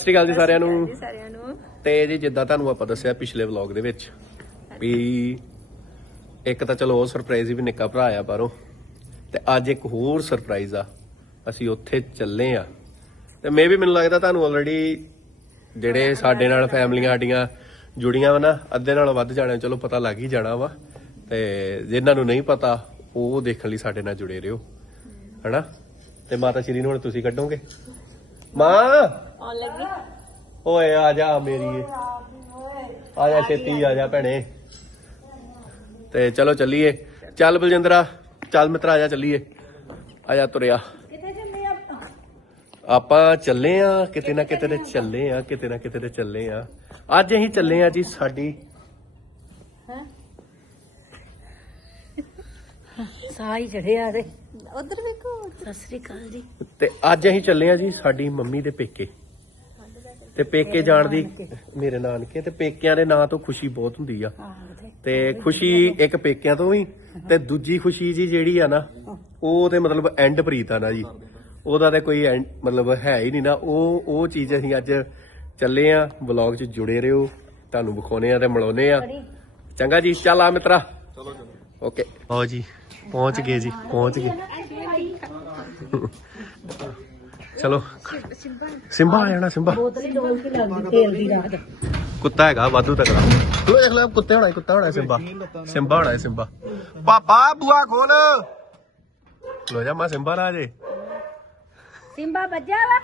ਸਤਿ ਸ਼੍ਰੀ ਅਕਾਲ ਜੀ ਸਾਰਿਆਂ ਨੂੰ। ਜੀ ਸਾਰਿਆਂ ਨੂੰ। ਤੇ ਜੀ ਜਿੱਦਾਂ ਤੁਹਾਨੂੰ ਆਪਾਂ ਦੱਸਿਆ ਪਿਛਲੇ ਵਲੌਗ ਦੇ ਵਿੱਚ ਵੀ ਇੱਕ ਤਾਂ ਚਲੋ ਉਹ ਸਰਪ੍ਰਾਈਜ਼ ਵੀ ਨਿੱਕਾ ਭਰਾ ਆ ਬਾਹਰੋਂ। ਤੇ ਅੱਜ ਇੱਕ ਹੋਰ ਸਰਪ੍ਰਾਈਜ਼ ਆ। ਅਸੀਂ ਉੱਥੇ ਚੱਲੇ ਆ। ਤੇ ਮੇ ਵੀ ਮੈਨੂੰ ਲੱਗਦਾ ਤੁਹਾਨੂੰ ਆਲਰੇਡੀ ਜਿਹੜੇ ਸਾਡੇ ਨਾਲ ਫੈਮਲੀਆਂ ਸਾਡੀਆਂ ਜੁੜੀਆਂ ਵਾ ਨਾ ਅੱਧੇ ਨਾਲੋਂ ਵੱਧ ਜਾਣਾ ਚਲੋ ਪਤਾ ਲੱਗ ਹੀ ਜਾਣਾ ਵਾ। ਤੇ ਜਿਨ੍ਹਾਂ ਨੂੰ ਨਹੀਂ ਪਤਾ ਉਹ ਦੇਖਣ ਲਈ ਸਾਡੇ ਨਾਲ ਜੁੜੇ ਰਹੋ। ਹਨਾ? ਤੇ ਮਾਤਾ ਸ਼੍ਰੀ ਨੂੰ ਹੁਣ ਤੁਸੀਂ ਕੱਢੋਗੇ? ਮਾਂ। ਆਉਣ ਲੱਗੀ। ਓਏ ਆ ਜਾ ਮੇਰੀ। ਆ ਜਾ ਛੇਤੀ ਆ ਜਾ ਭੈਣੇ। ਤੇ ਚਲੋ ਚੱਲੀਏ। ਚੱਲ ਬਲਜਿੰਦਰਾ ਚੱਲ ਮਿੱਤਰਾ ਆ ਜਾ ਚੱਲੀਏ। ਆ ਜਾ ਤੁਰਿਆ। ਆਪਾਂ? ਚੱਲੇ ਆ ਕਿਤੇ ਨਾ ਕਿਤੇ ਤੇ ਚੱਲੇ ਆ ਕਿਤੇ ਨਾ ਕਿਤੇ ਤੇ ਚੱਲੇ ਆ। ਅੱਜ ਅਸੀਂ ਚੱਲੇ ਆ ਜੀ ਸਾਡੀ ਸਾਈ ਚੜਿਆ ਤੇ। ਉਧਰ ਵੇਖੋ। ਸਤਿ ਸ੍ਰੀ ਅਕਾਲ ਜੀ। ਤੇ ਅੱਜ ਅਸੀਂ ਚੱਲੇ ਆ ਜੀ ਸਾਡੀ ਮੰਮੀ ਦੇ ਪੇਕੇ। ਤੇ ਪੇਕੇ ਜਾਣ ਦੀ ਮੇਰੇ ਨਾਨਕੇ ਤੇ ਪੇਕਿਆਂ ਦੇ ਨਾਂ ਤੋਂ ਖੁਸ਼ੀ ਬਹੁਤ ਹੁੰਦੀ ਆ। ਤੇ ਖੁਸ਼ੀ ਇੱਕ ਪੇਕਿਆਂ ਤੋਂ ਵੀ ਤੇ ਦੂਜੀ ਖੁਸ਼ੀ ਜੀ ਜਿਹੜੀ ਆ ਨਾ ਉਹ ਤੇ ਮਤਲਬ ਐਂਡ ਪ੍ਰੀਤ ਆ ਨਾ ਜੀ। ਉਹਦਾ ਤੇ ਕੋਈ ਮਤਲਬ ਹੈ ਹੀ ਨਹੀਂ ਨਾ। ਉਹ ਉਹ ਚੀਜ਼ ਅਸੀਂ ਅੱਜ ਚੱਲੇ ਆ ਵਲੌਗ 'ਚ ਜੁੜੇ ਰਹੋ ਤੁਹਾਨੂੰ ਵਿਖਾਉਨੇ ਆ ਤੇ ਮਿਲਾਉਨੇ ਆ। ਚੰਗਾ ਜੀ ਚੱਲ ਆ ਮਿੱਤਰਾ। ਚਲੋ ਚਲੋ। ਓਕੇ ਆਓ ਜੀ। ਪਹੁੰਚ ਗਏ ਜੀ ਪਹੁੰਚ ਗਏ। ਚਲੋ। ਸਿੰਬਾ ਆ ਜਾਣਾ ਸਿੰਬਾ। ਬੋਤਲ ਡੋਲ ਕੇ ਲੱਗਦੀ ਤੇਲ ਦੀ ਰਾਤ ਕੁੱਤਾ ਹੈਗਾ ਵਾਧੂ ਤਕੜਾ। ਤੂੰ ਦੇਖ ਲੈ ਕੁੱਤੇ ਹੋਣਾ ਕੁੱਤਾ ਹੋਣਾ ਸਿੰਬਾ। ਸਿੰਬਾ ਹੋਣਾ ਸਿੰਬਾ। ਪਾਪਾ ਬੂਆ ਖੋਲ। ਲੋ ਜਾ ਮਾ ਸਿੰਬਾ ਨਾ ਜੇ। ਸਿੰਬਾ ਵੱਜਾ ਵਾ?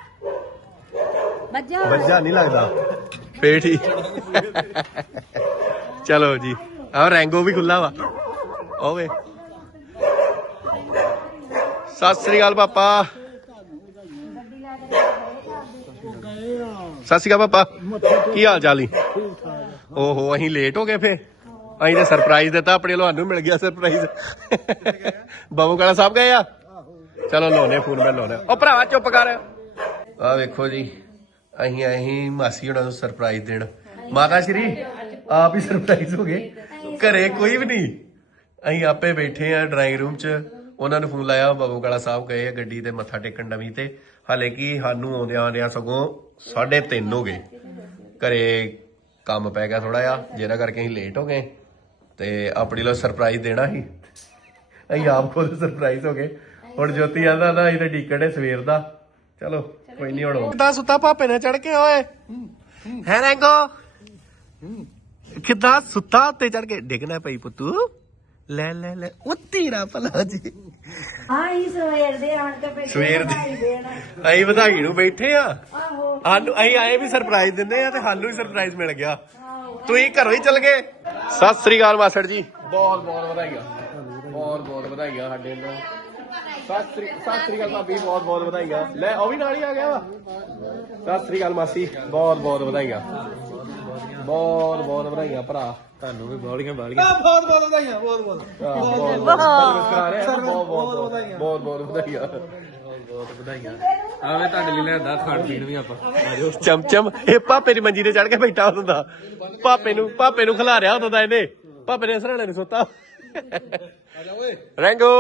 ਵੱਜਾ। ਵੱਜਾ ਨਹੀਂ ਲੱਗਦਾ। ਠੀਕ। ਚਲੋ ਜੀ ਆਹ ਰੈਂਗੋ ਵੀ ਖੁੱਲਾ ਵਾ। ਓਵੇ। ਸਤਿ ਸ੍ਰੀ ਅਕਾਲ ਪਾਪਾ। ਸਤਿ ਸ੍ਰੀ ਅਕਾਲ ਪਾਪਾ। ਕੀ ਹਾਲ ਚਾਲ ਈ ਓਹੋ, ਅਸੀਂ ਲੇਟ ਹੋ ਗਏ ਫੇ ਅਸੀਂ ਤਾਂ ਸਰਪ੍ਰਾਈਜ਼ ਦਿੱਤਾ, ਆਪਣੇ ਲੋਹਾਨੂੰ ਮਿਲ ਗਿਆ ਸਰਪ੍ਰਾਈਜ਼ ਬਾਬੂ ਕਾਲਾ ਸਾਹਿਬ ਗਏ ਆ? ਚਲੋ ਲਾਉਨੇ ਫੋਨ ਮੈਂ ਲਾਉਨੇ। ਉਹ ਭਰਾਵਾ, ਚੁੱਪ ਕਰ। ਆ ਵੇਖੋ ਜੀ, ਅਸੀਂ ਅਸੀਂ ਮਾਸੀ ਹੁਣਾਂ ਨੂੰ ਸਰਪ੍ਰਾਈਜ਼ ਦੇਣ। ਮਾਤਾ ਸ਼੍ਰੀ, ਆਪ ਹੀ ਸਰਪ੍ਰਾਈਜ਼ ਹੋ ਗਏ। ਘਰੇ ਕੋਈ ਵੀ ਨਹੀਂ। ਅਸੀਂ ਆਪੇ ਬੈਠੇ ਆ ਡਰਾਇੰਗ ਰੂਮ 'ਚ। ਉਹਨਾਂ ਨੂੰ ਫੋਨ ਲਾਇਆ, ਬਾਬੂ ਕਾਲਾ ਸਾਹਿਬ ਗਏ ਆ ਗੱਡੀ ਤੇ ਮੱਥਾ ਟੇਕਣ ਨਵੀਂ ਤੇ। ਹਾਲੇ ਕਿ ਸਾਨੂੰ ਆਉਂਦਿਆਂ ਆਉਂਦਿਆਂ ਸਗੋਂ 3:30 ਹੋ ਗਏ। ਘਰੇ ਕੰਮ ਪੈ ਗਿਆ ਥੋੜਾ ਜਿਹਾ, ਜਿਹਨਾਂ ਕਰਕੇ ਅਸੀਂ ਲੇਟ ਹੋ ਗਏ। ਤੇ ਆਪਣੀ ਲੋ ਸਰਪ੍ਰਾਈਜ਼ ਦੇਣਾ ਸੀ। ਅਸੀਂ ਆਪ ਖੁਦ ਸਰਪ੍ਰਾਈਜ਼ ਹੋ ਗਏ। ਹੁਣ ਜੋਤੀ ਆਂਦਾ ਨਾ, ਅਸੀਂ ਤਾਂ ਡੀਕੜੇ ਸਵੇਰ ਦਾ। ਚਲੋ, ਕੋਈ ਨਹੀਂ ਹੁਣ ਕਿੱਦਾਂ ਸੁੱਤਾ ਭਾਪੇ ਨੇ ਚੜ ਕੇ, ਓਏ। ਹੈ, ਰੈਂਗੋ? ਕਿੱਦਾਂ ਸੁੱਤਾ ਉੱਤੇ ਚੜ ਕੇ? ਡਿੱਗਣਾ ਪਈ ਪੁੱਤੂ। ਲੈ ਲੈ ਲੈ। ਉਹ ਤੇਰਾ ਭਲਾ ਜੀ। ਆਈ ਸਵੇਰ ਦੇ ਆਣ ਕੇ ਬੈਠੇ ਸਵੇਰ ਦੇ। ਅਸੀਂ ਵਧਾਈ ਨੂੰ ਬੈਠੇ ਆ। ਆਹੋ। ਸਾਨੂੰ ਅਸੀਂ ਆਏ ਵੀ ਸਰਪ੍ਰਾਈਜ਼ ਦਿੰਦੇ ਆ ਤੇ ਸਾਨੂੰ ਵੀ ਸਰਪ੍ਰਾਈਜ਼ ਮਿਲ ਗਿਆ। ਤੁਸੀਂ ਘਰੋਂ ਹੀ ਚਲ ਗਏ। ਸਤਿ ਸ੍ਰੀ ਅਕਾਲ ਮਾਸਟਰ ਜੀ। ਬਹੁਤ ਬਹੁਤ ਵਧਾਈਆਂ ਬਹੁਤ ਬਹੁਤ ਵਧਾਈਆਂ ਸਾਡੇ ਨੂੰ ਸਤਿ ਸ੍ਰੀ ਸਤਿ ਸ੍ਰੀ ਅਕਾਲ ਭਾਬੀ ਬਹੁਤ ਬਹੁਤ ਵਧਾਈਆਂ ਲੈ ਉਹ ਵੀ ਨਾਲ ਹੀ ਆ ਗਿਆ ਵਾ। ਸਤਿ ਸ੍ਰੀ ਅਕਾਲ ਮਾਸੀ ਬਹੁਤ ਬਹੁਤ ਵਧਾਈਆਂ ਬਹੁਤ ਬਹੁਤ ਵਧਾਈਆਂ ਭਰਾ। ਤੁਹਾਨੂੰ ਵੀ ਬਾਲੀਆਂ ਬਾਲੀਆਂ ਬਹੁਤ ਬਹੁਤ ਵਧਾਈਆਂ ਬਹੁਤ ਬਹੁਤ। ਬਹੁਤ ਬਹੁਤ ਬਹੁਤ। ਬਹੁਤ। ਵਧਾਈਆਂ। ਬਹੁਤ ਬਹੁਤ ਵਧਾਈਆਂ। ਆਵੇ ਤੁਹਾਡੇ ਲਈ ਲੈਂਦਾ ਖਾਣ ਪੀਣ ਵੀ ਆਪਾਂ। ਚਮਚਮ ਇਹ ਪਾਪੇ ਦੀ ਮੰਜੀ ਤੇ ਚੜ ਕੇ ਬੈਠਾ ਹੁੰਦਾ ਪਾਪੇ ਨੂੰ ਪਾਪੇ ਨੂੰ ਖਿਲਾ ਰਿਹਾ ਹੁੰਦਾ ਇਹਨੇ। ਪਾਪੇ ਨੇ ਸਰਾਣੇ ਨੂੰ ਸੁੱਤਾ। ਆ ਜਾ ਓਏ। ਰੈਂਗੋ।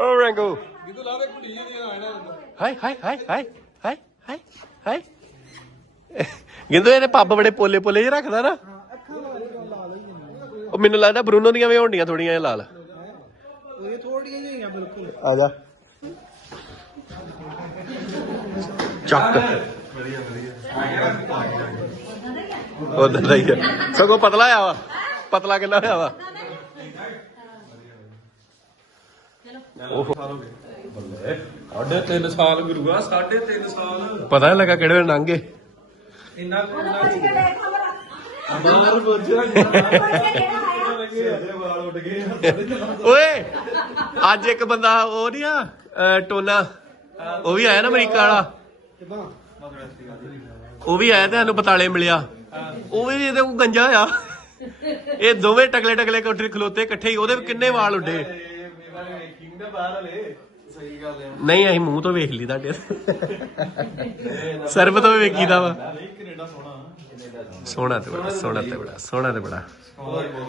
ਓ ਰੈਂਗੋ। ਕਿਦੋਂ ਲਾਵੇ ਕੁੜੀ ਜੀ ਦੀ ਆਣਾ ਹਾਈ ਹਾਈ ਹਾਈ ਹਾਈ ਹਾਈ ਹਾਈ ਹਾਈ ਗਿੰਦੋ ਇਹਨੇ ਪੱਬ ਬੜੇ ਪੋਲੇ ਪੋਲੇ ਜਿਹਾ ਰੱਖਦਾ ਨਾ। ਉਹ ਮੈਨੂੰ ਲੱਗਦਾ ਬਰੂਨੋ ਦੀਆਂ ਵੀ ਹੋਣੀਆਂ ਥੋੜੀਆਂ ਜਿਹਾ ਲਾਲ। ਇਹ ਥੋੜੀਆਂ ਜਿਹੀਆਂ ਬਿਲਕੁਲ ਆ ਜਾ। ਚੱਕ। ਉਹ ਦਾ ਹੀ ਆ। ਸਗੋਂ ਪਤਲਾ ਆ ਵਾ। ਪਤਲਾ ਕਿੰਨਾ ਹੋਇਆ ਵਾ? ਸਾਢੇ 3 ਸਾਲ ਗੁਰੂਆ ਸਾਢੇ 3 ਸਾਲ। ਪਤਾ ਨਹੀਂ ਲੱਗਾ ਕਿਹੜੇ ਵੇਲੇ ਲੰਘੇ ਇੰਨਾ ਅਮਰ ਬੋਝਾ ਸਿਰੇ ਵਾਲ ਉੱਡ ਗਏ। ਓਏ ਅੱਜ ਇੱਕ ਬੰਦਾ ਉਹ ਨਹੀਂ ਆ ਅਹ ਟੋਨਾ ਉਹ ਵੀ ਆਇਆ ਨਾ ਅਮਰੀਕਾ ਵਾਲਾ। ਉਹ ਵੀ ਆਇਆ ਤੇ ਸਾਨੂੰ ਬਤਾਲੇ ਮਿਲਿਆ। ਉਹ ਵੀ ਇਹਦੇ ਕੋਲ ਗੰਜਾ ਆ। ਇਹ ਦੋਵੇਂ ਟਕਲੇ ਟਕਲੇ ਕੋਠੇ ਖਲੋਤੇ ਇਕੱਠੇ ਹੀ ਉਹਦੇ ਵੀ ਕਿੰਨੇ ਵਾਲ ਉੱਡੇ। ਕਿੰਗ ਦੇ ਬਾਹਰ ਹਲੇ ਸਹੀ ਗੱਲ ਹੈ। ਨਹੀਂ ਅਸੀਂ ਮੂੰਹ ਤੋਂ ਵੇਖ ਲਈ ਤੁਹਾਡੇ ਸਰਬ ਤੋਂ ਵੀ ਵੇਖੀਦਾ ਵਾ। ਨਹੀਂ ਕੈਨੇਡਾ ਸੋਹਣਾ ਸੋਹਣਾ ਤੇ ਬੜਾ ਸੋਹਣਾ ਤੇ ਬੜਾ ਸੋਹਣਾ ਤੇ ਬੜਾ।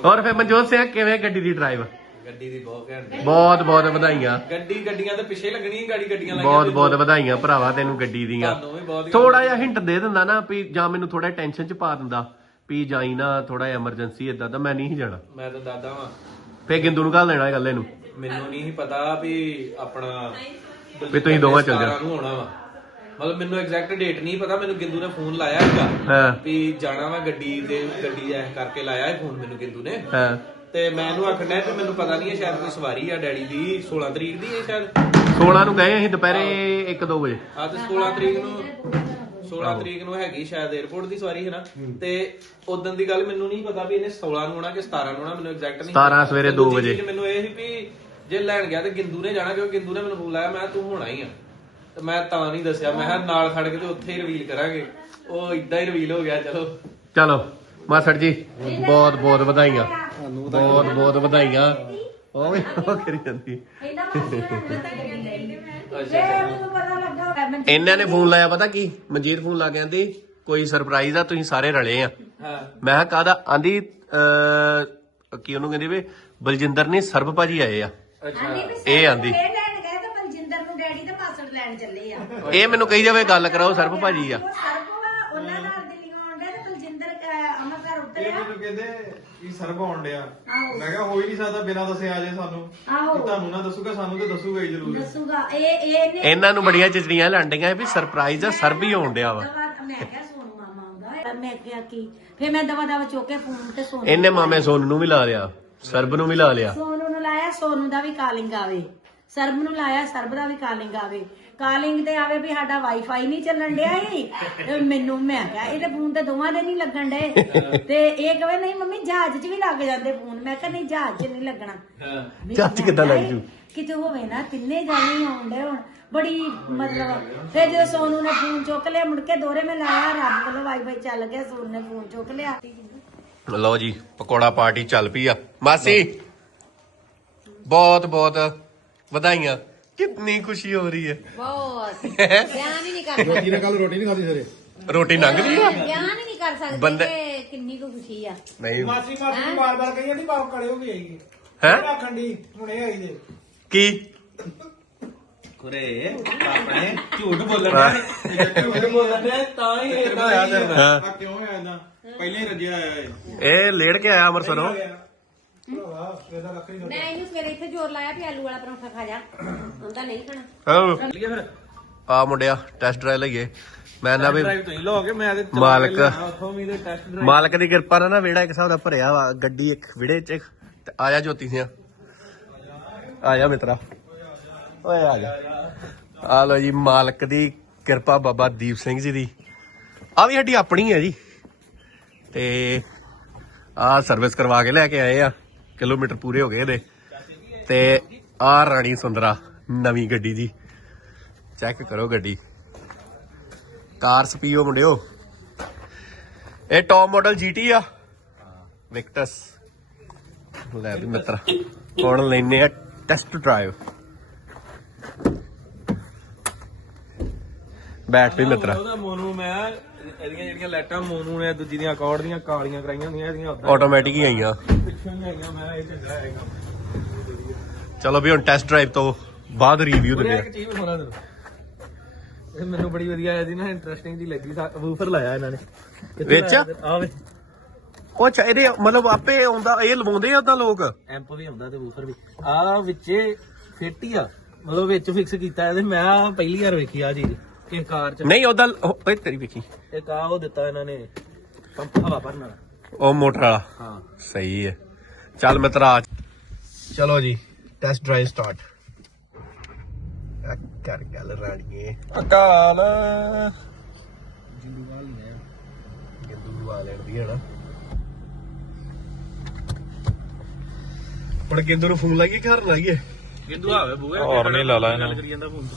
ਹੋਰ ਫਿਰ ਮਨਜੋਤ ਸਿੰਘ ਕਿਵੇਂ ਗੱਡੀ ਦੀ ਡਰਾਈਵ ਗੱਡੀ ਦੀ ਬਹੁਤ ਘੈਂਟ ਬਹੁਤ ਬਹੁਤ ਵਧਾਈਆਂ। ਗੱਡੀ ਗੱਡੀਆਂ ਤੇ ਪਿੱਛੇ ਲੱਗਣੀਆਂ ਗਾੜੀ ਗੱਡੀਆਂ ਲਾਈਆਂ ਬਹੁਤ ਬਹੁਤ ਵਧਾਈਆਂ ਭਰਾਵਾ ਤੈਨੂੰ ਗੱਡੀ ਦੀਆਂ। ਥੋੜਾ ਜਿਹਾ ਹਿੰਟ ਦੇ ਦਿੰਦਾ ਨਾ ਵੀ ਜਾਂ ਮੈਨੂੰ ਥੋੜਾ ਟੈਨਸ਼ਨ ਚ ਪਾ ਦਿੰਦਾ ਵੀ ਜਾਈ ਨਾ ਥੋੜਾ ਐਮਰਜੈਂਸੀ ਇਦਾਂ ਤਾਂ ਮੈਂ ਨਹੀਂ ਸੀ ਜਾਣਾ। ਮੈਂ ਤਾਂ ਦਾਦਾ ਵਾਂ। ਫੇ ਗਿੰਦੂ ਨੂੰ ਘੱਲ ਇਹ ਗੱਲ ਇਹਨੂੰ ਮੈਨੂੰ ਨਹੀਂ ਪਤਾ ਵੀ ਆਪਣਾ ਵੀ ਤੁਸੀਂ ਦੋਵਾਂ ਚੱਲ ਜਾਓ। 17 ਨੂੰ ਹੋਣਾ ਵਾ। ਮਤਲਬ ਮੈਨੂੰ ਐਗਜ਼ੈਕਟ ਡੇਟ ਨਹੀਂ ਪਤਾ ਮੈਨੂੰ ਗਿੰਦੂ ਨੇ ਫੋਨ ਲਾਇਆ ਸੀਗਾ ਹਾਂ। ਵੀ ਜਾਣਾ ਵਾ ਗੱਡੀ ਦੇ ਗੱਡੀ ਐ ਕਰਕੇ ਲਾਇਆ ਇਹ ਫੋਨ ਮੈਨੂੰ ਗਿੰਦੂ ਨੇ। ਹਾਂ। ਤੇ ਮੈਂ ਇਹਨੂੰ ਆਖਣਾ ਕਿ ਮੈਨੂੰ ਪਤਾ ਨਹੀਂ ਹੈ ਸ਼ਾਇਦ ਕੋਈ ਸਵਾਰੀ ਆ ਡੈਡੀ ਦੀ 16 ਤਰੀਕ ਦੀ ਹੈ ਸ਼ਾਇਦ। 16 ਨੂੰ ਗਏ ਅਸੀਂ ਦੁਪਹਿਰੇ 1-2 ਵਜੇ। ਆ ਤੇ 16 ਤਰੀਕ ਨੂੰ 16 ਤਰੀਕ ਨੂੰ ਹੈਗੀ ਸ਼ਾਇਦ 에어ਪੋਰਟ ਦੀ ਸਵਾਰੀ ਹੈ। ਨਾ ਤੇ ਉਦੋਂ ਦੀ ਗੱਲ ਮੈਨੂੰ ਨਹੀਂ ਪਤਾ ਵੀ ਇਹਨੇ 16 ਨੂੰ ਆਉਣਾ ਕਿ 17 ਨੂੰ ਆਉਣਾ ਮੈਨੂੰ ਐਗਜ਼ੈਕਟ ਨਹੀਂ 17 ਸਵੇਰੇ ਤੇ ਦੋ ਦੂਜੀ ਵਜੇ। ਚੀਜ਼ ਮੈਨੂੰ ਇਹ ਸੀ ਵੀ ਜੇ ਲੈਣ ਗਿਆ ਤੇ ਗਿੰਦੂ ਨੇ ਜਾਣਾ ਕਿਉਂਕਿ ਗਿੰਦੂ ਨੇ ਮੈਨੂੰ ਫੋਨ ਲਾਇਆ ਮੈਂ ਤੂੰ ਹੋਣਾ ਹੀ ਆ। ਤੇ ਮੈਂ ਤਾਂ ਨਹੀਂ ਦੱਸਿਆ ਮੈਂ ਕਿਹਾ ਨਾਲ ਖੜ ਕੇ ਤੇ ਉੱਥੇ ਹੀ ਰਿਵੀਲ ਕਰਾਂਗੇ। ਉਹ ਇਦਾਂ ਹੀ ਰਿਵੀਲ ਹੋ ਗਿਆ ਚਲੋ। ਚਲੋ ਮਾਸੜ ਜੀ ਬਹੁਤ ਬਹੁਤ ਵਧਾਈਆਂ। ਬਹੁਤ ਬਹੁਤ ਵਧਾਈਆਂ। ਉਹ ਵੀ ਉਹ ਕਰੀ ਜਾਂਦੀ। ਇਹਨਾਂ ਮਾਸੀ ਨੂੰ ਵਧਾਈਆਂ ਦੇਣੀ ਅੱਛਾ। ਮੈਨੂੰ ਪਤਾ ਲੱਗਾ ਮੈਂ ਇਹਨਾਂ ਨੇ ਫੋਨ ਲਾਇਆ ਪਤਾ ਕੀ? ਮਨਜੀਤ ਫੋਨ ਲਾ ਕੇ ਆਂਦੀ ਕੋਈ ਸਰਪ੍ਰਾਈਜ਼ ਆ ਤੁਸੀਂ ਸਾਰੇ ਰਲੇ ਆ। ਮੈਂ ਕਿਹਾ ਕਾਹਦਾ? ਆਂਦੀ ਕੀ ਉਹਨੂੰ ਕਹਿੰਦੀ ਵੀ ਬਲਜਿੰਦਰ ਨਹੀਂ ਸਰਬ ਭਾਜੀ ਆਏ ਆ। ਇਹ ਆਂਦੀ। ਇਹ ਲੈਣ ਗਏ ਤਾਂ ਬਲਜਿੰਦਰ ਨੂੰ ਡੈਡੀ ਤੇ ਪਾਸੜ ਲੈਣ ਚੱਲੇ ਆ। ਇਹ ਮੈਨੂੰ ਕਹੀ ਜਾਵੇ ਗੱਲ ਕਰਾਓ ਸਰਬ ਭਾਜੀ ਆ। ਉਹ ਸਰਪ ਵਾ ਉਹਨਾਂ ਨਾਲ ਦਿੱਲੀ ਆਉਂਦੇ ਤੇ ਬਲਜਿੰਦਰ ਅਹ, ਅੰਮ੍ਰਿਤਸਰ ਇਹ ਉਤਰਿਆ ਮੈਨੂੰ ਕਹਿੰਦੇ ਕੀ ਸਰਬ ਆਉਣ ਡਿਆ? ਆਹੋ। ਮੈਂ ਕਿਹਾ ਹੋ ਹੀ ਨਹੀਂ ਸਕਦਾ ਬਿਨਾਂ ਦੱਸੇ ਆ ਜੇ ਸਾਨੂੰ। ਆਹੋ। ਤੁਹਾਨੂੰ ਨਾ ਦੱਸੂਗਾ ਸਾਨੂੰ ਤੇ ਦੱਸੂਗਾ ਹੀ ਜ਼ਰੂਰ। ਦੱਸੂਗਾ। ਇਹ ਇਹ ਨੇ ਇਹਨਾਂ ਨੂੰ ਬੜੀਆਂ ਚਿਚੜੀਆਂ ਲਾਂਡੀਆਂ ਵੀ ਸਰਪ੍ਰਾਈਜ਼ ਆ ਸਰਬ ਹੀ ਹੋਣ ਡਿਆ ਵਾ। ਮੈਂ ਕਿਹਾ ਸੋਨੂ ਮਾਮਾ ਆਉਂਦਾ ਮੈਂ ਕਿਹਾ ਕੀ? ਫਿਰ ਮੈਂ ਦਵਾ ਦਵਾ ਚੁੱਕ ਕੇ ਫੋਨ ਤੇ ਸੋਨੂ ਇਹਨੇ ਮਾਮੇ ਸੋਨ ਨੂੰ ਵੀ ਲਾ ਲਿਆ ਸਰਬ ਨੂੰ ਵੀ ਲਾ ਲਿਆ। ਸੋਨੂ ਨੂੰ ਲਾਇਆ ਸੋਨੂ ਦਾ ਵੀ ਕਾਲਿੰਗ ਆਵੇ। ਸਰਬ ਨੂੰ ਲਾਇਆ ਸਰਬ ਦਾ ਵੀ ਕਾਲਿੰਗ ਆਵੇ। ਕਾਲਿੰਗ ਤੇ ਆਵੇ ਵੀ ਸਾਡਾ ਵਾਈਫਾਈ ਨਹੀਂ ਚੱਲਣ ਡਿਆ ਤੇ ਮੈਨੂੰ ਮੈਂ ਕਿਹਾ ਇਹਦੇ ਫੋਨ ਤੇ ਦੋਵਾਂ ਦੇ ਨਹੀਂ ਲੱਗਣ ਡੇ ਤੇ ਇਹ ਕਹੇ ਨਹੀਂ ਮੰਮੀ ਜਹਾਜ਼ 'ਚ ਵੀ ਲੱਗ ਜਾਂਦੇ ਫੋਨ। ਮੈਂ ਕਿਹਾ ਨਹੀਂ ਜਹਾਜ਼ 'ਚ ਨਹੀਂ ਲੱਗਣਾ। ਹਾਂ। ਵੀ ਜਹਾਜ਼ 'ਚ ਕਿੱਦਾਂ ਲੱਗ ਜੂ? ਕਿਤੇ ਹੋਵੇ ਨਾ ਤਿੰਨੇ ਜਾਣੇ ਆਉਂਦੇ ਹੁਣ। ਬੜੀ ਮਤਲਬ ਫਿਰ ਜਦੋਂ ਸੋਨੂ ਨੇ ਫੋਨ ਚੁੱਕ ਲਿਆ ਮੁੜ ਕੇ ਦੋਰੇ ਮੈਂ ਲਾਇਆ ਰੱਬ ਵੱਲੋਂ ਵਾਈਫਾਈ ਚੱਲ ਗਿਆ ਸੋਨੂ ਨੇ ਫੋਨ ਚੁੱਕ ਲਿਆ। ਲਓ ਜੀ ਪਕੌੜਾ ਪਾਰਟੀ ਚੱਲ ਪਈ ਆ। ਮਾਸੀ ਬਹੁਤ ਬਹੁਤ ਵਧਾਈਆਂ। ਕਿੰਨੀ ਖੁਸ਼ੀ ਹੋ ਰਹੀ ਹੈ। ਬਹੁਤ। ਬਿਆਨ ਹੀ ਨਹੀਂ ਕਰ ਸਕਦੇ। ਜਿਹਨੇ ਕੱਲ ਰੋਟੀ ਨਹੀਂ ਖਾਦੀ ਸਰੇ ਰੋਟੀ ਲੰਘ ਗਈ ਆ? ਬਿਆਨ ਹੀ ਨਹੀਂ ਕਰ ਸਕਦੇ ਬੰਦੇ- ਕਿ ਕਿੰਨੀ ਕੁ ਖੁਸ਼ੀ ਆ। ਨਹੀਂ। ਮਾਸੀ ਮਾਸੀ ਬਾਰ ਬਾਰ ਕਹੀ ਜਾਂਦੀ ਬਾਪ ਕੜੇ ਹੋ ਗਈ ਆਈ ਹੈ? ਰੱਖਣ ਦੀ ਹੁਣੇ ਆਈ ਜੇ ਕੀ? ਕੁਰੇ ਆਪਣੇ ਝੂਠ ਬੋਲਣਾ ਝੂਠ ਬੋਲਣਾ ਤਾਂ ਹੀ ਇਹ ਹੋਇਆ ਤੇਰੇ ਨਾਲ ਹਾਂ। ਆ ਕਿਉਂ ਹੋਇਆ ਇਦਾਂ ਪਹਿਲਾਂ ਹੀ ਰੱਜਿਆ ਆਇਆ ਏ ਇਹ ਲੇੜ ਕੇ ਆਇਆ ਅੰਮ੍ਰਿਤਸਰੋਂ। ਭਰਾਵਾ ਇਹਦਾ ਰੱਖ ਨਹੀਂ ਮੈਂ ਇਹਨੂੰ ਸਵੇਰੇ ਇੱਥੇ ਜ਼ੋਰ ਲਾਇਆ ਵੀ ਆਲੂ ਵਾਲਾ ਪਰੌਂਠਾ ਖਾ ਜਾ। ਹੁੰਦਾ ਨਹੀਂ ਖਾਣਾ। ਆਓ ਚੱਲੀਏ ਫਿਰ। ਆ ਮੁੰਡਿਆ ਟੈਸਟ ਡਰਾਈਵ ਲਈਏ। ਮੈਂ ਨਾ ਵੀ ਡਰਾਈਵ ਤੁਸੀਂ ਲੋਗੇ ਮੈਂ ਤੇ ਚਲਾ ਮਾਲਕ। ਕੇ ਲਿਆਉਣਾ ਉੱਥੋਂ ਵੀ ਦੇ ਟੈਸਟ ਡਰਾਈਵ ਮਾਲਕ ਦੀ ਕਿਰਪਾ ਨਾਲ ਨਾ ਵਿਹੜਾ ਇੱਕ ਹਿਸਾਬ ਦਾ ਭਰਿਆ ਵਾ ਗੱਡੀ ਇੱਕ ਵਿੜੇ ਚ ਤੇ ਆ ਜਾ ਜੋਤੀ ਸਿਆ। ਆ ਜਾ ਮਿੱਤਰਾ। ਓਏ ਆ ਜਾ। ਆ ਲੋ ਜੀ ਮਾਲਕ ਦੀ ਕਿਰਪਾ ਬਾਬਾ ਦੀਪ ਸਿੰਘ ਜੀ ਦੀ। ਆ ਵੀ ਸਾਡੀ ਆਪਣੀ ਹੈ ਜੀ। ਤੇ ਆ ਸਰਵਿਸ ਕਰਵਾ ਕੇ ਲੈ ਕੇ ਆਏ ਆ। ਕਿਲੋਮੀਟਰ ਪੂਰੇ ਹੋ ਗਏ ਇਹਦੇ। ਤੇ ਆ ਰਾਣੀ ਸੁੰਦਰਾ, ਨਵੀਂ ਗੱਡੀ ਦੀ। ਚੈੱਕ ਕਰੋ ਗੱਡੀ। ਕਾਰ ਸਪੀਓ ਮੁੰਡਿਓ। ਇਹ ਟੌਪ ਮਾਡਲ GT ਆ। ਵਿਕਟਸ ਲੈ ਵੀ ਮਿੱਤਰ, ਹੁਣ ਲੈਨੇ ਆ ਟੈਸਟ ਡਰਾਈਵ ਬੈਠ ਵੀ ਮਿੱਤਰਾ ਉਹਦਾ ਮੋਨੂ ਮੈਂ ਇਹਦੀਆਂ ਜਿਹੜੀਆਂ ਲਾਈਟਾਂ ਮੋਨੂ ਨੇ ਦੂਜੀ ਦੀਆਂ ਅਕੌਰਡ ਦੀਆਂ ਕਾਲੀਆਂ ਕਰਾਈਆਂ ਹੁੰਦੀਆਂ ਇਹਦੀਆਂ ਆਟੋਮੈਟਿਕ ਹੀ ਆਈਆਂ। ਪਿੱਛੇ ਨਹੀਂ ਆਈਆਂ ਮੈਂ ਇਹ ਚੰਗਾ ਹੈਗਾ। ਚਲੋ ਵੀ ਹੁਣ ਟੈਸਟ ਡਰਾਈਵ ਤੋਂ ਬਾਅਦ ਰਿਵਿਊ ਦਿੰਦੇ ਆ। ਇੱਕ ਚੀਜ਼ ਬਣਾ ਤੈਨੂੰ। ਇਹ ਮੈਨੂੰ ਬੜੀ ਵਧੀਆ ਆਈ ਸੀ ਨਾ ਇੰਟਰਸਟਿੰਗ ਜੀ ਲੱਗੀ ਵੂਫਰ ਲਾਇਆ ਇਹਨਾਂ ਨੇ। ਵਿੱਚ? ਆ ਵੇ। ਉਹ ਅੱਛਾ ਇਹਦੇ ਮਤਲਬ ਆਪੇ ਆਉਂਦਾ ਇਹ ਲਵਾਉਂਦੇ ਆ ਉਦਾਂ ਲੋਕ? ਐਂਪ ਵੀ ਹੁੰਦਾ ਤੇ ਵੂਫਰ ਵੀ। ਆ ਵਿੱਚੇ ਫਿੱਟ ਹੀ ਆ। ਮਤਲਬ ਵਿੱਚ ਫਿਕਸ ਕੀਤਾ ਇਹਦੇ ਮੈਂ ਪਹਿਲੀ ਵਾਰ ਵੇਖੀ ਆ ਚੀਜ਼। ਕਿ ਕਾਰ ਚ ਨਹੀਂ ਉਦਾਂ ਓਏ ਤੇਰੀ ਵੇਖੀ। ਇੱਕ ਆ ਉਹ ਦਿੱਤਾ ਇਹਨਾਂ ਨੇ ਪੰਪ ਹਵਾ ਭਰਨ ਵਾਲਾ। ਉਹ ਮੋਟਰ ਵਾਲਾ? ਹਾਂ। ਸਹੀ ਹੈ। ਚੱਲ ਮਿੱਤਰਾ ਚਲੋ ਜੀ ਟੈਸਟ ਡਰਾਈਵ ਸਟਾਰਟ ਕਰ ਗੱਲ ਰਾਣੀਏ ਅਕਾਲ। ਗਿੰਦੂ ਆ ਲੈਣ ਦੀ ਹੈ ਨਾ। ਹੁਣ ਗਿੰਦੂ ਨੂੰ ਫੋਨ ਲਾਈਏ ਕਿ ਹਰ ਲਾਈਏ? ਗਿੰਦੂ ਆਵੇ ਬੂਏ ਹੋਰ ਨਹੀਂ ਲਾ ਲਾ ਇਹਨਾਂ ਨੂੰ। ਕਰੀ ਜਾਂਦਾ ਫੋਨ।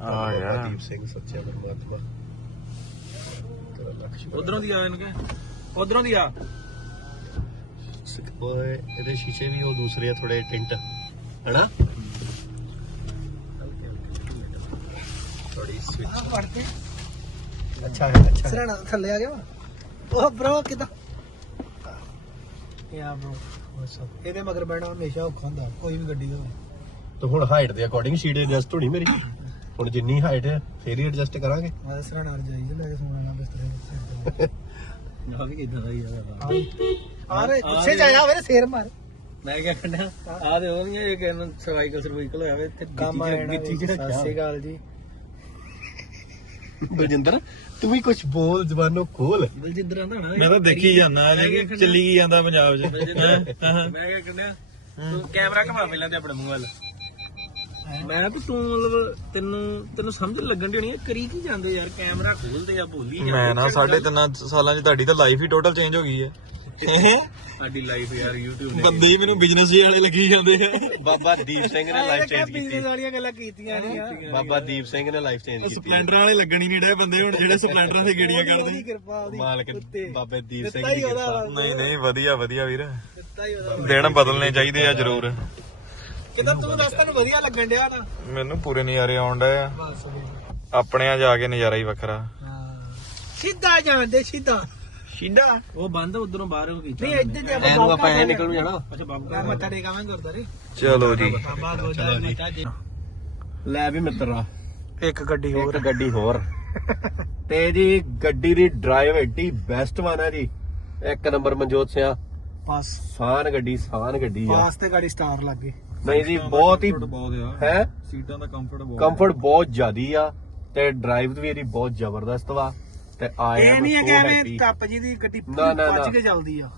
ਆ ਯਾਰ ਦੀਪ ਸਿੰਘ ਸੱਚਾ ਪਰਮਾਤਮਾ। ਉਧਰੋਂ ਦੀ ਆ ਇਹਨੂੰ ਕਿ ਉਧਰੋਂ ਦੀ ਆ। ਓਏ ਇਹਦੇ ਸ਼ੀਸ਼ੇ ਵੀ ਉਹ ਦੂਸਰੇ ਆ ਥੋੜੇ ਟਿੰਟ। ਹੈਨਾ? ਥੋੜੀ ਸਵਿਚ ਅੱਛਾ ਹੈ ਅੱਛਾ। ਸਰਾਣਾ ਥੱਲੇ ਆ ਗਿਆ ਉਹ ਬ్రో ਕਿਦਾਂ? ਯਾ ਬ్రో ਇਹਦੇ ਮਗਰ ਬੈਠਣਾ ਹਮੇਸ਼ਾ ਔਖਾ ਹੁੰਦਾ ਕੋਈ ਵੀ ਗੱਡੀ ਹੋਵੇ। ਤੇ ਹੁਣ ਹਾਈਟ ਦੇ ਅਕੋਰਡਿੰਗ ਸੀਟ ਐਡਜਸਟ ਹੋਣੀ ਮੇਰੀ। ਹੁਣ ਜਿੰਨੀ ਹਾਈਟ ਹੈ ਫੇਰ ਹੀ ਐਡਜਸਟ ਕਰਾਂਗੇ। ਮੈਂ ਸਰਾਣਾ ਰਜਾਈ ਲੈ ਕੇ ਸੋਣਾ ਨਾ ਬਿਸਤਰੇ ਨਾ ਵੀ ਕਿਦਾਂ ਦਾ ਹੀ ਆ ਆਰੇ ਪਿੱਛੇ ਜਾਇਆ ਵੇ ਸਿਰ ਮਾਰ। ਮੈਂ ਕਿਹਾ ਕਹਿੰਦਾ ਆ ਦੇ ਹੋਣਗੇ ਇਹ ਕਹਿੰਦਾ ਸਰਵਾਈਕਲ ਸਰਵਾਈਕਲ ਹੋਇਆ ਵੇ ਤੇ ਕੰਮ ਆ ਗਿੱਚੀ ਚ ਸਤਿ ਸ਼੍ਰੀ ਅਕਾਲ ਜੀ। ਬਲਜਿੰਦਰ ਤੂੰ ਵੀ ਕੁਝ ਬੋਲ ਜ਼ਬਾਨੋਂ ਖੋਲ। ਬਲਜਿੰਦਰ ਆਂਦਾ ਨਾ। ਮੈਂ ਤਾਂ ਦੇਖੀ ਜਾਂਦਾ ਚੱਲੀ ਕੀ ਜਾਂਦਾ ਪੰਜਾਬ 'ਚ। ਮੈਂ ਕਿਹਾ ਕਹਿੰਦਾ ਤੂੰ ਕੈਮਰਾ ਘਮਾ ਪਹਿਲਾਂ ਤੇ ਆਪਣੇ ਮੂੰਹ ਵੱਲ। ਮੈਂ ਵੀ ਤੂੰ ਮਤਲਬ ਤੈਨੂੰ ਤੈਨੂੰ ਸਮਝ ਲੱਗਣ ਦੀ ਹੋਣੀ ਇਹ ਕਰੀ ਕੀ ਜਾਂਦੇ ਯਾਰ ਕੈਮਰਾ ਖੋਲਦੇ ਆ ਬੋਲੀ ਜਾਂਦੇ ਮੈਂ ਨਾ ਸਾਢੇ ਤਿੰਨ ਸਾਲਾਂ 'ਚ ਤੁਹਾਡੀ ਤਾਂ ਲਾਈਫ ਹੀ ਟੋਟਲ ਚੇਂਜ ਹੋ ਗਈ ਹੈ ਸਾਡੀ ਲਾਈਫ ਯਾਰ YouTube ਨੇ। ਬੰਦੇ ਹੀ ਮੈਨੂੰ ਬਿਜ਼ਨਸ ਹੀ ਵਾਲੇ ਲੱਗੀ ਜਾਂਦੇ ਆ। ਬਾਬਾ ਦੀਪ ਸਿੰਘ ਨੇ ਲਾਈਫ ਚੇਂਜ ਕੀਤੀ। ਵਾਲੀਆਂ ਗੱਲਾਂ ਕੀਤੀਆਂ ਨਹੀਂ ਬਾਬਾ ਦੀਪ ਸਿੰਘ ਨੇ ਲਾਈਫ ਚੇਂਜ ਕੀਤੀ ਸਪਲੈਂਡਰਾਂ ਵਾਲੇ ਲੱਗਣ ਹੀ ਨਹੀਂ ਡੇ ਬੰਦੇ ਹੁਣ ਜਿਹੜੇ ਸਪਲੈਂਡਰਾਂ ਤੇ ਗੇੜੀਆਂ ਕੱਢਦੇ। ਮਾਲਕ ਬਾਬੇ ਦੀਪ ਸਿੰਘ ਦੀ ਕਿਰਪਾ। ਨਹੀਂ ਨਹੀਂ ਵਧੀਆ ਵਧੀਆ ਵੀਰ। ਦਿਨ ਬਦਲਨੇ ਚਾਹੀਦੇ ਆ ਜ਼ਰੂਰ। ਕਿਦਾਂ ਤੂੰ ਦੱਸ ਤੈਨੂੰ ਵਧੀਆ ਲੱਗਣ ਡਿਆ ਨਾ? ਮੈਨੂੰ ਪੂਰੇ ਨਜ਼ਾਰੇ ਆਉਣ ਡਏ ਆ। ਆਪਣੇ ਆ ਜਾ ਕੇ ਨਜ਼ਾਰਾ ਹੀ ਵੱਖਰਾ। ਸਿੱਧਾ ਜਾਂਦੇ ਸਿੱਧਾ। ਸ਼ਿੰਦਾ ਉਹ ਬੰਦ ਉਧਰੋਂ ਬਾਹਰ ਹੋ ਕੀਤਾ। ਨਹੀਂ ਇੱਧਰ ਜੇ ਐਨੂੰ ਆਪਾਂ ਐ ਨਿਕਲ ਨੂੰ ਜਾਣਾ। ਅੱਛਾ ਬਾਬੂ ਆਪਾਂ ਮੱਥਾ ਟੇਕਾਵਾਂਗੇ ਗੁਰਦਾਰੇ ਚਲੋ ਜੀ। ਲੈ ਵੀ ਮਿੱਤਰਾ। ਇੱਕ ਗੱਡੀ ਇੱਕ ਗੱਡੀ ਹੋਰ। ਤੇ ਜੀ ਗੱਡੀ ਦੀ ਡਰਾਈਵ ਐਡੀ ਬੈਸਟ ਵਨ ਹੈ ਜੀ। ਇੱਕ ਨੰਬਰ ਮਨਜੋਤ ਸਿਆ। ਪਾਸ ਸਾਨ ਗੱਡੀ ਸਾਨ ਗੱਡੀ ਆ। ਪਾਸ ਤੇ ਗਾੜੀ ਸਟਾਰ ਲੱਗ ਗਈ। ਨਹੀਂ ਜੀ ਬਹੁਤ ਹੀ ਹੈ। ਸੀਟਾਂ ਦਾ ਕੰਫਰਟ ਬਹੁਤ ਕੰਫਰਟ ਬਹੁਤ ਜ਼ਿਆਦੀ ਆ ਤੇ ਡਰਾਈਵ ਵੀ ਇਹਦੀ ਬਹੁਤ ਜ਼ਬਰਦਸਤ ਵਾ ਤੇ ਆਏ ਇਹ ਨਹੀਂ ਹੈ ਕਿ ਐਵੇਂ ਟੱਪ ਜੀ ਦੀ ਗੱਡੀ ਨਾ। ਕੇ ਚੱਲਦੀ ਆ।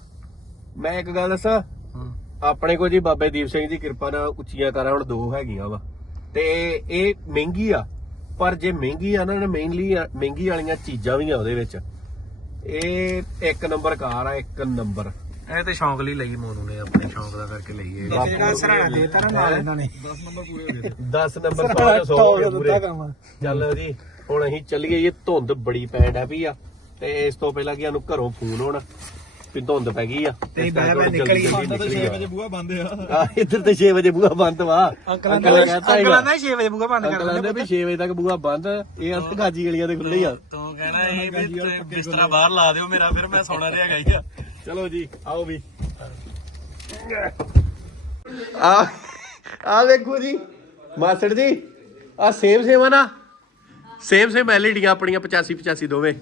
ਮੈਂ ਇੱਕ ਗੱਲ ਦੱਸਾਂ ਆਪਣੇ ਕੋਲ ਜੀ ਬਾਬੇ ਦੀਪ ਸਿੰਘ ਦੀ ਕਿਰਪਾ ਨਾਲ ਉੱਚੀਆਂ ਕਾਰਾਂ ਹੁਣ ਦੋ ਹੈਗੀਆਂ ਵਾ ਤੇ ਇਹ ਮਹਿੰਗੀ ਆ ਪਰ ਜੇ ਮਹਿੰਗੀ ਆ ਨਾ ਨਾ ਮੇਨਲੀ ਮਹਿੰਗੀ ਵਾਲੀਆਂ ਚੀਜ਼ਾਂ ਵੀ ਆ ਉਹਦੇ ਵਿੱਚ। ਇਹ ਇੱਕ ਨੰਬਰ ਕਾਰ ਆ ਇੱਕ ਨੰਬਰ ਇਹ ਤੇ ਸ਼ੌਂਕ ਲਈ ਲਈ ਮੋਨੂ ਨੇ ਆਪਣੇ ਸ਼ੌਂਕ ਦਾ ਕਰਕੇ ਲਈ ਇਹ। ਜਿਹੜਾ ਸਰਾਣਾ ਦੇਤਾ ਨਾ ਨਾਲ ਇਹਨਾਂ ਨੇ। 10 ਨੰਬਰ ਸਾਰਾ 100 ਹੋ ਗਏ। ਪੂਰੇ। ਚੱਲ ਜੀ ਹੁਣ ਅਸੀਂ ਚੱਲੀਏ ਇਹ ਧੁੰਦ ਬੜੀ ਪੈਣ ਡੈ ਪਈ ਆ। ਤੇ ਇਸ ਤੋਂ ਪਹਿਲਾਂ ਕਿ ਸਾਨੂੰ ਘਰੋਂ ਫੋਨ ਹੋਣਾ ਵੀ ਧੁੰਦ ਪੈ ਗਈ ਆ। ਤੇ ਕਰਕੇ ਬਹਿ ਨਿਕਲ ਜਲਦੀ ਨਿਕਲੀ ਆ। ਬੂਹਾ ਬੰਦ ਆ। ਆ ਇੱਧਰ ਤੇ 6 ਵਜੇ ਬੂਹਾ ਬੰਦ ਵਾ। ਅੰਕਲ ਨੇ ਅੰਕਲਾਂ ਦਾ 6 ਵਜੇ ਬੂਹਾ ਬੰਦ ਕਰ ਅੰਕਲ ਕਹਿੰਦੇ ਵੀ 6 ਵਜੇ ਤੱਕ ਬੂਹਾ ਬੰਦ ਇਹ ਅੰਤ ਗਾਜੀ ਗਲੀਆਂ ਦੇ ਖੁੱਲੇ ਆ। ਤੂੰ ਕਹਿਣਾ ਇਹ ਵੀ ਬਿਸਤਰਾ ਬਾਹਰ ਲਾ ਦਿਓ ਮੇਰਾ ਫਿਰ ਮੈਂ ਸੌਣਾ ਰਿਹਾ ਗਈ ਆ। ਚਲੋ ਜੀ ਆਓ ਵੀ। ਆ ਆ ਵੇਖੋ ਜੀ ਮਾਸੜ ਜੀ ਆ ਸੇਮ ਸੇਮ ਆ ਨਾ? ਸੇਮ ਸੇਮ ਐਲਈਡੀਆਂ ਆਪਣੀਆਂ 85 85 ਦੋਵੇਂ।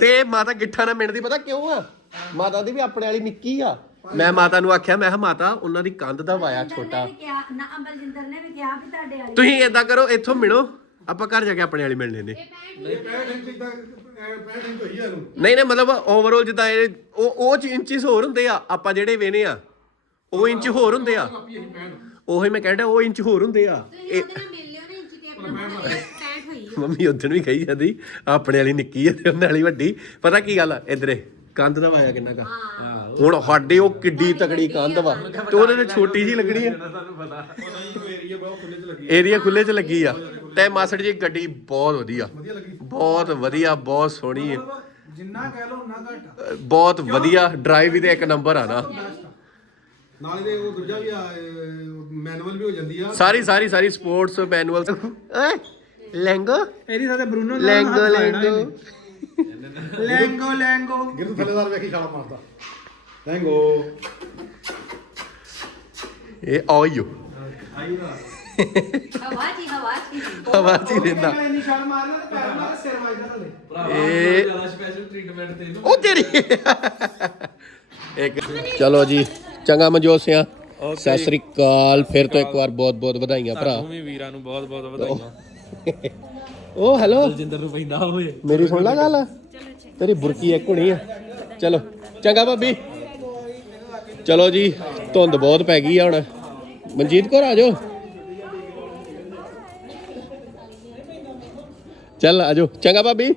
ਤੇ ਮਾਤਾ ਗਿੱਠਾ ਨਾਲ ਮਿੰਟ ਦੀ ਪਤਾ ਕਿਉਂ ਆ? ਮਾਤਾ ਦੀ ਵੀ ਆਪਣੇ ਵਾਲੀ ਨਿੱਕੀ ਆ। ਮੈਂ ਮਾਤਾ ਨੂੰ ਆਖਿਆ ਮੈਂ ਕਿਹਾ ਮਾਤਾ ਉਹਨਾਂ ਦੀ ਕੰਧ ਦਾ ਵਾਇਆ ਛੋਟਾ ਨੇ ਵੀ ਕਿਹਾ ਨਾ ਬਲਜਿੰਦਰ ਨੇ ਵੀ ਕਿਹਾ ਵੀ ਤੁਹਾਡੇ ਵਾਲੀ ਤੁਸੀਂ ਏਦਾਂ ਕਰੋ ਇੱਥੋਂ ਮਿਲੋ ਆਪਾਂ ਘਰ ਜਾ ਕੇ ਆਪਣੇ ਵਾਲੀ ਮਿਲ ਲੈਨੇ ਨਹੀਂ ਨਹੀਂ ਮਤਲਬ ਓਵਰਆਲ ਜਿੱਦਾਂ ਇਹ ਉਹ ਉਹ ਇੰਚਸ ਹੋਰ ਹੁੰਦੇ ਆ ਆਪਾਂ ਜਿਹੜੇ ਵੇਨੇ ਆ ਉਹ ਇੰਚ ਹੋਰ ਹੁੰਦੇ ਆ। ਉਹੀ ਮੈਂ ਕਹਿੰਦਾ ਉਹ ਇੰਚ ਹੋਰ ਹੁੰਦੇ ਆ। ਇਹ ਉਹਦੇ ਨਾਲ ਮਿਲ ਲਿਓ ਨਾ ਇੰਚੀ ਤੇ ਆਪਣਾ 65 ਹੋਈ ਮੰਮੀ ਉਦੋਂ ਵੀ ਕਹੀ ਜਾਂਦੀ ਆਪਣੇ ਵਾਲੀ ਨਿੱਕੀ ਆ ਤੇ ਉਹਨਾਂ ਵਾਲੀ ਵੱਡੀ। ਪਤਾ ਕੀ ਗੱਲ ਆ ਇਧਰੇ ਕੰਧ ਦਾ ਵਾਇਆ ਕਿੰਨਾ ਕਾ ਹੁਣ ਸਾਡੇ ਉਹ ਕਿੱਡੀ ਤਕੜੀ ਕੰਧ ਵਾ ਤੇ ਉਹਦੇ ਤੇ ਛੋਟੀ ਜੀ ਲੱਗਣੀ ਆ। ਏਰੀਆ ਖੁੱਲੇ ਚ ਲੱਗੀ ਆ। ਤੇ ਮਾਸੜ ਜੀ ਗੱਡੀ ਬਹੁਤ ਵਧੀਆ। ਬਹੁਤ ਵਧੀਆ ਬਹੁਤ ਸੋਹਣੀ। ਹੈ ਜਿੰਨਾ ਕਹਿ ਲਓ ਉਨਾ ਘੱਟ ਬਹੁਤ ਵਧੀਆ ਡਰਾਈਵ ਵੀ ਤੇ ਇੱਕ ਨੰਬਰ ਆ ਨਾ। ਨਾਲੇ ਦੇ ਉਹ ਦੂਜਾ ਵੀ ਮੈਨੂਅਲ ਵੀ ਹੋ ਜਾਂਦੀ ਆ। ਸਾਰੀ ਸਾਰੀ ਸਾਰੀ ਸਪੋਰਟਸ ਮੈਨੂਅਲ ਓਏ ਲੈਂਗੋ। ਇਹਦੀ સાથે ਬਰੂਨੋ ਲੈਂਗੋ ਲੈਂਗੋ। ਲੈਂਗੋ ਲੈਂਗੋ। ਗਿਰ ਥੱਲੇਦਾਰ ਵੇਖੀ ਛਾਲਾ ਮਾਰਦਾ ਥੈਂਕੋ ਇਹ ਆਇਓ ਹਵਾ ਜੀ ਹਵਾ ਜੀ। ਆਵਾਜ਼ ਹੀ ਦਿੰਦਾ ਇੰਨੀ ਛਾਲ ਮਾਰਨਾ ਤੇ ਪੈਰ ਮਾਰ ਸਿਰ ਵੱਜਦਾ ਥੱਲੇ ਇਹ ਜ਼ਿਆਦਾ ਸਪੈਸ਼ਲ ਟ੍ਰੀਟਮੈਂਟ ਤੈਨੂੰ ਉਹ ਤੇਰੀ ਇੱਕ ਚਲੋ ਜੀ ਚੰਗਾ ਮਨਜੋਤ ਸਿਆ। ਸਤਿ ਸ੍ਰੀ ਅਕਾਲ। ਫਿਰ ਤੋਂ ਇੱਕ ਵਾਰ ਬਹੁਤ ਬਹੁਤ ਵਧਾਈਆਂ ਭਰਾ। ਵੀ ਵੀਰਾਂ ਨੂੰ ਬਹੁਤ ਬਹੁਤ ਵਧਾਈਆਂ। ਉਹ ਹੈਲੋ। ਜਿੰਦਰ ਨੂੰ ਪੈਂਦਾ ਹੋਏ ਮੇਰੀ ਸੁਣ ਲੈ ਗੱਲ। ਤੇਰੀ ਬੁਰਕੀ ਇੱਕ ਹੋਣੀ ਆ। ਚਲੋ ਚੰਗਾ ਭਾਬੀ। ਚਲੋ ਜੀ ਧੁੰਦ ਬਹੁਤ ਪੈ ਗਈ ਆ ਹੁਣ। ਮਨਜੀਤ ਕੋਰ ਆ ਜਾਓ। ਚੱਲ ਆ ਜਾਓ। ਚੰਗਾ ਭਾਬੀ।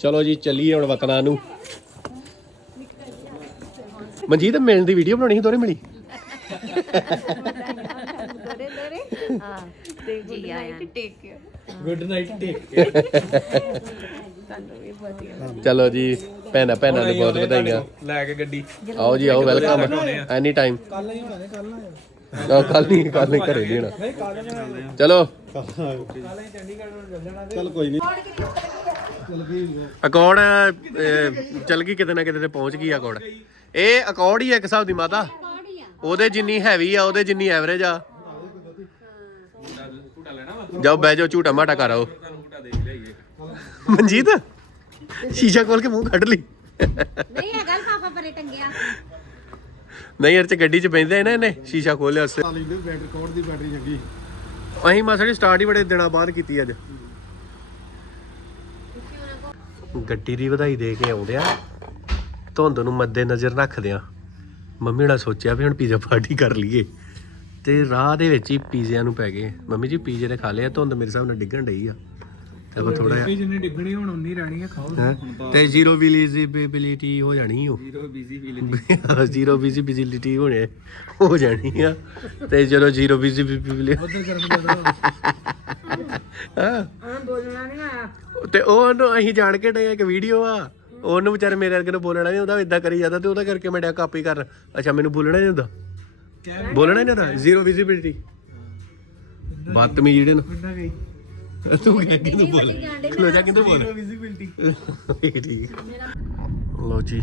ਚਲੋ ਜੀ ਚੱਲੀਏ ਹੁਣ ਵਤਨਾਂ ਨੂੰ। ਮਨਜੀਤ ਮਿਲਣ ਦੀ ਵੀਡੀਓ ਬਣਾਉਣੀ ਸੀ ਦੋਰੇ ਮਿਲੀ? ਦੋਰੇ ਦੋਰੇ ਹਾਂ ਤੇ ਜੀ ਆਇਆ take care good night take ਤੁਹਾਨੂੰ ਵੀ ਵਧੀਆ ਚਲੋ ਜੀ ਭੈਣਾਂ ਭੈਣਾਂ ਨੂੰ ਬਹੁਤ ਵਧਾਈਆਂ। ਲੈ ਕੇ ਗੱਡੀ। ਆਓ ਜੀ ਆਓ ਵੈਲਕਮ ਐਨੀ ਟਾਈਮ ਕੱਲ ਹੀ ਹੋਣਾ ਨੇ ਕੱਲ ਨਾ ਨਾ ਕੱਲ ਨਹੀਂ ਕੱਲ ਨਹੀਂ ਘਰੇ ਨਹੀਂ ਹੋਣਾ। ਕੱਲ ਚਲੋ ਕੱਲ ਚੱਲ। ਕੋਈ ਨਹੀਂ। ਅਕੌੜ ਚੱਲ ਗਈ ਕਿਤੇ ਨਾ ਕਿਤੇ ਤੇ ਪਹੁੰਚ ਗਈ ਅਕੌੜ ਇਹ ਅਕੌਰਡ ਹੀ ਆ ਇੱਕ ਹਿਸਾਬ ਦੀ ਮਾਤਾ। ਉਹਦੇ ਜਿੰਨੀ ਹੈਵੀ ਆ ਉਹਦੇ ਜਿੰਨੀ ਐਵਰੇਜ ਆ। ਜਾਓ ਬਹਿ ਜਾਓ ਝੂਟਾ ਮਾਟਾ ਕਰ ਆਓ। ਮਨਜੀਤ ਸ਼ੀਸ਼ਾ ਖੋਲ ਕੇ ਮੂੰਹ ਕੱਢ ਲਈ। ਨਹੀਂ ਇਹ ਗੱਲ ਪਾਪਾ ਪਰੇ ਟੰਗਿਆ। ਨਹੀਂ ਯਾਰ ਚ ਗੱਡੀ ਚ ਬੈਂਦੇ ਨਾ ਇਹਨੇ ਸ਼ੀਸ਼ਾ ਖੋਲਿਆ ਉਸੇ। ਸਾਲੀ ਦੇ ਬੈਟਰੀ ਕੋਡ ਦੀ ਬੈਟਰੀ ਚੰਗੀ? ਅਸੀਂ ਮਾਸੜੀ ਸਟਾਰਟ ਹੀ ਬੜੇ ਦਿਨਾਂ ਬਾਅਦ ਕੀਤੀ ਅੱਜ। ਗੱਡੀ ਦੀ ਵਧਾਈ ਦੇ ਕੇ ਆਉਂਦੇ ਆ। ਧੁੰਦ ਨੂੰ ਮੱਦੇ ਨਜ਼ਰ ਰੱਖਦੇ ਆ। ਮੰਮੀ ਨੇ ਸੋਚਿਆ ਵੀ ਹੁਣ ਪੀਜ਼ਾ ਪਾਰਟੀ ਕਰ ਲਈਏ। ਤੇ ਰਾਹ ਦੇ ਵਿੱਚ ਹੀ ਪੀਜ਼ਿਆਂ ਨੂੰ ਪੈ ਗਏ। ਮੰਮੀ ਜੀ ਪੀਜ਼ੇ ਨੇ ਖਾ ਲਿਆ ਧੁੰਦ ਮੇਰੇ ਨਾਲ ਡਿੱਗਣ ਡਈ ਆ। ਤੇ ਉਹ ਥੋੜਾ ਜਿਹਾ ਜਿੰਨੇ ਡਿੱਗਣੀ ਹੁਣ ਉਨੀ ਰਹਿਣੀ ਆ ਖਾਓ। ਹੈਂ? ਤੇ ਜ਼ੀਰੋ ਵਿਜ਼ਿਬਿਲਿਟੀ ਹੋ ਜਾਣੀ ਉਹ। Zero busy feel zero visibility ਹੋਣੇ ਹੋ ਜਾਣੀ ਆ। ਤੇ ਜਦੋਂ ਜ਼ੀਰੋ ਵਿਜ਼ਿਬਿਲਿਟੀ ਉਧਰ ਹਾਂ। ਤੇ ਉਹ ਉਹਨੂੰ ਅਸੀਂ ਜਾਣ ਕੇ ਡੇ ਇੱਕ ਵੀਡੀਓ ਆ। ਉਹਨੂੰ ਵਿਚਾਰੇ ਮੇਰੇ ਵਰਗੇ ਨੂੰ ਬੋਲਣਾ ਨਹੀਂ ਉਹਦਾ ਇਦਾਂ ਕਰੀ ਜਾਂਦਾ ਤੇ ਉਹਦਾ ਕਰਕੇ ਮੈਂ ਡਿਆ ਕਾਪੀ ਕਰ ਅੱਛਾ ਮੈਨੂੰ ਬੋਲਣਾ ਨਹੀਂ ਹੁੰਦਾ ਬੋਲਣਾ ਨਹੀਂ ਹੁੰਦਾ ਜ਼ੀਰੋ ਵਿਜ਼ਿਬਿਲਿਟੀ ਬਦਤਮੀ ਜਿਹੜੇ ਨੂੰ। ਕਿੰਨਾ ਗਈ ਤੂੰ ਕਹਿ ਕਿੰਨੂੰ ਬੋਲ? ਖਲੋ ਜਾ ਕਿੰਨੂੰ ਬੋਲ? ਵਿਜ਼ਿਬਿਲਟੀ ਠੀਕ ਲੋ ਜੀ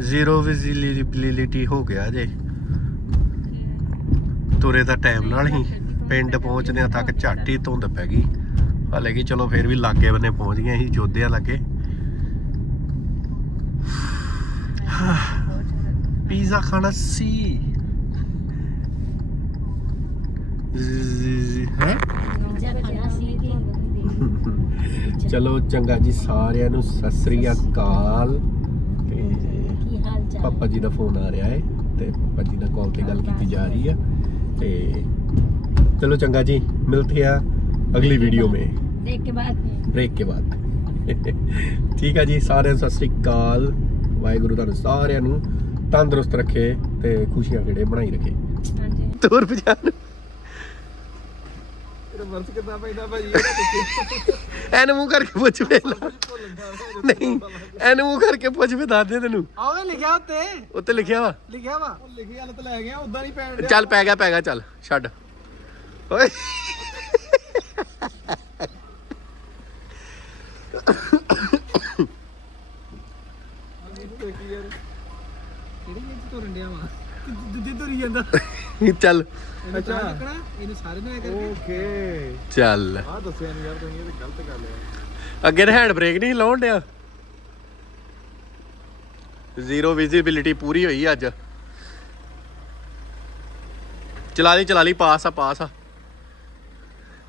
ਜ਼ੀਰੋ ਵਿਜ਼ਿਬਿਲਿਟੀ ਹੋ ਗਿਆ ਜੇ। ਤੁਰੇ ਦਾ ਟਾਈਮ ਨਾਲ ਹੀ ਪਿੰਡ ਪਹੁੰਚਦਿਆਂ ਤੱਕ ਝੱਟ ਹੀ ਧੁੰਦ ਪੈ ਗਈ। ਹਾਲੇ ਕਿ ਚਲੋ ਫੇਰ ਵੀ ਲਾਗੇ ਬੰਨੇ ਪਹੁੰਚ ਗਏ ਅਸੀਂ ਜੋਧਿਆਂ ਲੱਗੇ। ਪੀਜ਼ਾ ਖਾਣਾ ਸੀ। ਚਲੋ ਚੰਗਾ ਜੀ ਸਾਰਿਆਂ ਨੂੰ ਸਤਿ ਸ੍ਰੀ ਅਕਾਲ। ਤੇ ਪਾਪਾ ਜੀ ਦਾ ਫੋਨ ਆ ਰਿਹਾ ਹੈ ਤੇ ਪਾਪਾ ਜੀ ਨਾਲ ਕਾਲ ਤੇ ਗੱਲ ਕੀਤੀ ਜਾ ਰਹੀ ਹੈ। ਤੇ ਚਲੋ ਚੰਗਾ ਜੀ ਮਿਲਤੇ ਆ ਅਗਲੀ ਵੀਡੀਓ ਮੇ। ਬ੍ਰੇਕ ਕੇ ਬਾਅਦ। ब्रेक के बाद ਠੀਕ ਹੈ ਜੀ ਸਾਰਿਆਂ ਨੂੰ ਸਤਿ ਸ੍ਰੀ ਅਕਾਲ। ਵਾਹਿਗੁਰੂ ਤੁਹਾਨੂੰ ਸਾਰਿਆਂ ਨੂੰ ਤੰਦਰੁਸਤ ਰੱਖੇ ਤੇ ਖੁਸ਼ੀਆਂ ਕਿਹੜੇ ਬਣਾਈ ਰੱਖੇ। ਹਾਂਜੀ। ਤੁਰ ਪਛਾਣ ਤੇਰਾ ਵਰਸ ਕਿੱਦਾਂ ਪੈਂਦਾ ਭਾਜੀ? ਐਨ ਮੂੰਹ ਕਰਕੇ ਪੁੱਛ ਵੇ ਨਹੀਂ ਐਨ ਮੂੰਹ ਕਰਕੇ ਪੁੱਛ ਵੇ ਦੱਸ ਦੇ ਤੈਨੂੰ। ਆਵੇ ਲਿਖਿਆ ਉੱਤੇ। ਉੱਤੇ ਲਿਖਿਆ ਵਾ? ਲਿਖਿਆ ਵਾ। ਉਹ ਲਿਖੀ ਹਾਲਤ ਲੈ ਗਿਆ ਉਦਾਂ ਨਹੀਂ ਪੈਣ ਚੱਲ ਪੈ ਗਿਆ ਪੈ ਗਿਆ ਚੱਲ ਛੱਡ। ਓਏ। ਕਿਹੜੀ ਵਿੱਚ ਤੁਰਨ ਡਿਆ ਵਾ? ਜਿੱਦੀ ਤੁਰੀ ਜਾਂਦਾ? ਚੱਲ। ਅੱਛਾ। ਇਹਨੂੰ ਸਾਰੇ ਨੂੰ ਐ ਕਰਕੇ। ਓਕੇ। ਚੱਲ। ਆ ਦੱਸਿਆ ਨਹੀਂ ਯਾਰ ਤੁਸੀਂ ਇਹ ਤਾਂ ਗਲਤ ਗੱਲ ਹੈ ਅੱਗੇ ਤਾਂ ਹੈਂਡ ਬ੍ਰੇਕ ਨਹੀਂ ਲਾਉਣ ਡਿਆ। ਜ਼ੀਰੋ ਵਿਜ਼ਿਬਿਲਿਟੀ ਪੂਰੀ ਹੋਈ ਅੱਜ। ਚਲਾ ਲਈ ਚਲਾ ਲਈ ਪਾਸ ਆ ਪਾਸ ਆ।